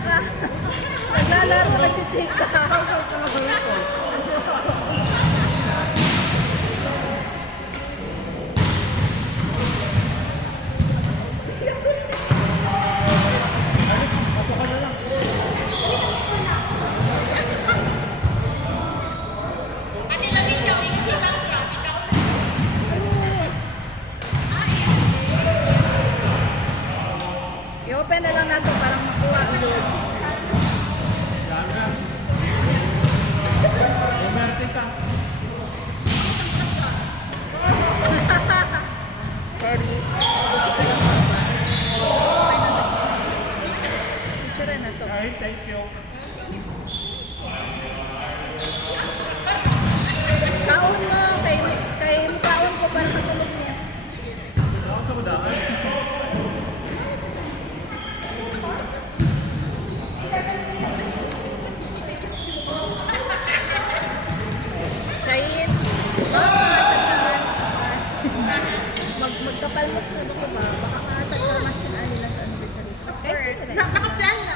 ka. Naglalaro, nag-chika. I-open na lang natin parang makuha ang load. Sorry. Picture na to. Alright, thank you. Kaon mo. Kay kaon ko para matulog niya. Ako sa kudaan. Shayin. Magkapalmok sa buko ba? Baka makasag ka mas pinalila sa anniversary. Of course. Nakaplan na.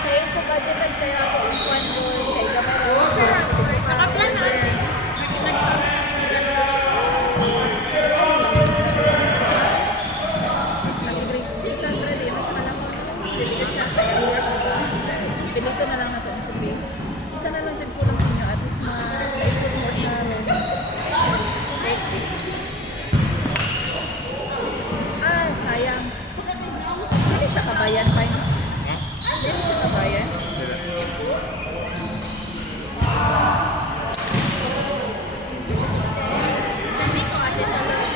Kaya ko budgetan kaya ako ang one boy. Kay Gamaro. Nakaplan na. Kasi Grace, isang ready na siya alam mo. Pinito na lang na to sa Grace. Isa na lang dyan kulang ninyo at least ma-support na rin. Sayang. Hindi siya kabayan pa yun. Hindi siya kabayan. Sabi ko ate sa loob.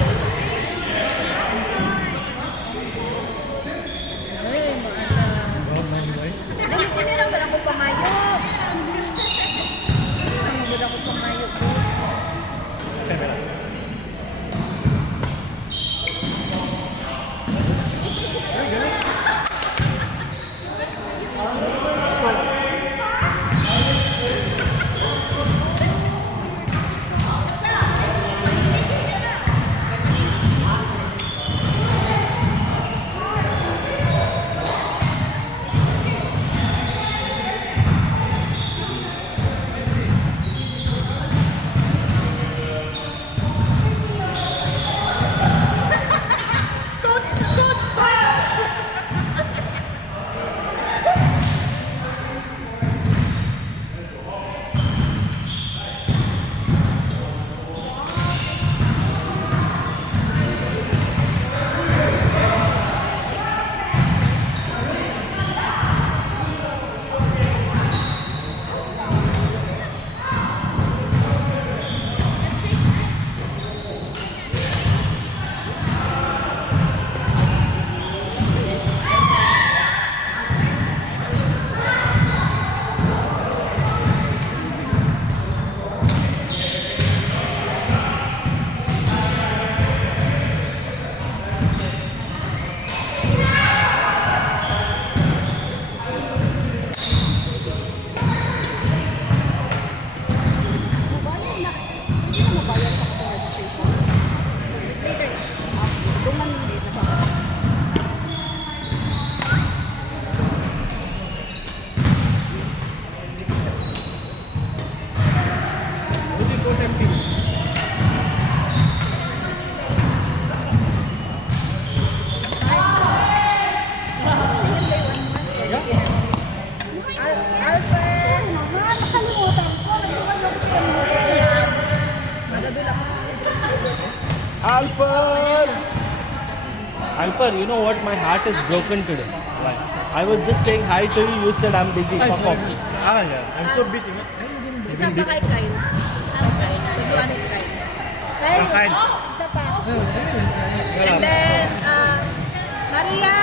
Ay, maala. Hindi lang ba ako pamayo? Hindi lang ako pamayo. Coach, silence! Alper, you know what? My heart is broken today. Why? I was just saying hi to you. You said I'm busy. Fuck off. Yeah. I'm so busy. Isa pa kay Kyle. Nagduan na si Kyle. Kyle, Kyle. isa pa. And then, Maria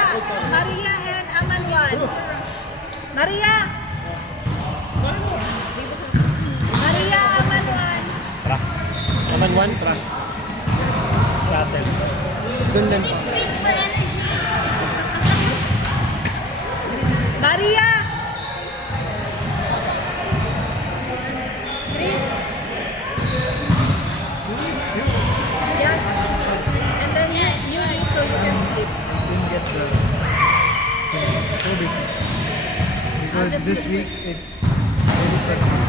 and Amanwan. Maria! Maria, Amanwan. Tra. Naman one, tra. Tratel. Doon din. Maria! Chris? Yes. And then you eat so you can sleep. Didn't get the... Because just this leave week it. it's very stressful.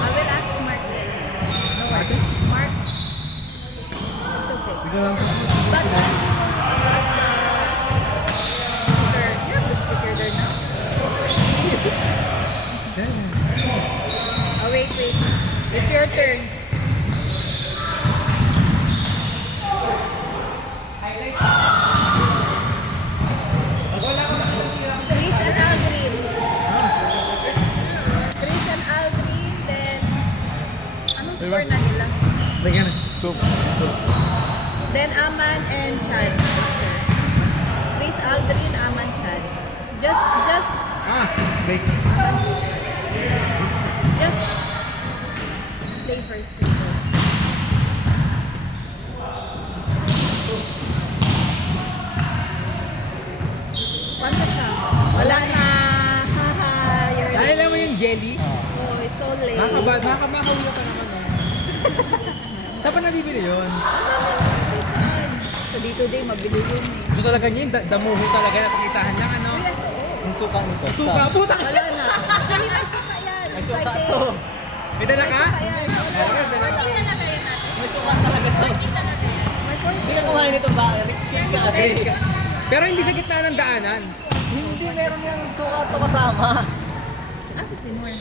I will ask Mark then. No worries. Mark. It's okay. Because I'm supposed to go But to I will ask the speaker. You have the speaker there now? Oh, wait. It's your turn. Chris and Aldrin. Chris and Aldrin, then anong score na nila? Lagyan na. Then Aman and Chad. Chris, Aldrin, Aman, Chad. Just Bake. play first. Paano siya? Wala na. Haha, you're Dahil alam mo late. yung jelly? Oh, it's so late. Makakamahawi ka pa naman eh. Saan pa nabibili yun? Saan? So dito din, mabili yun eh. Gusto talaga niya yung damuho talaga na pag-isahan lang ano? Kuya, oo. Yung suka nito. Suka, puta! Wala na. Actually, may suka yan. May suka Friday. to. May dala May ka? suka yan. Wala. May suka talaga to. May Hindi ka kumain nito ba? Rich kid ka kasi. Pero hindi sa gitna ng daanan. Hindi, meron yung suka to kasama. si Sinor.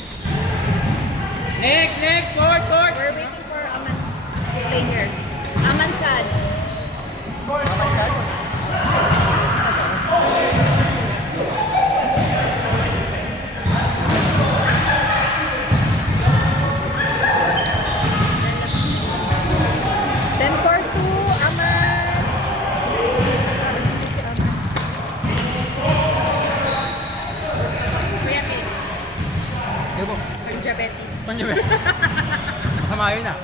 Next! Court! We're waiting for Aman to play here. Aman Chad. Then court 2, Aman. Si Aman. Kuya Pin, Yo po. pang diabetes. Masama yun ah.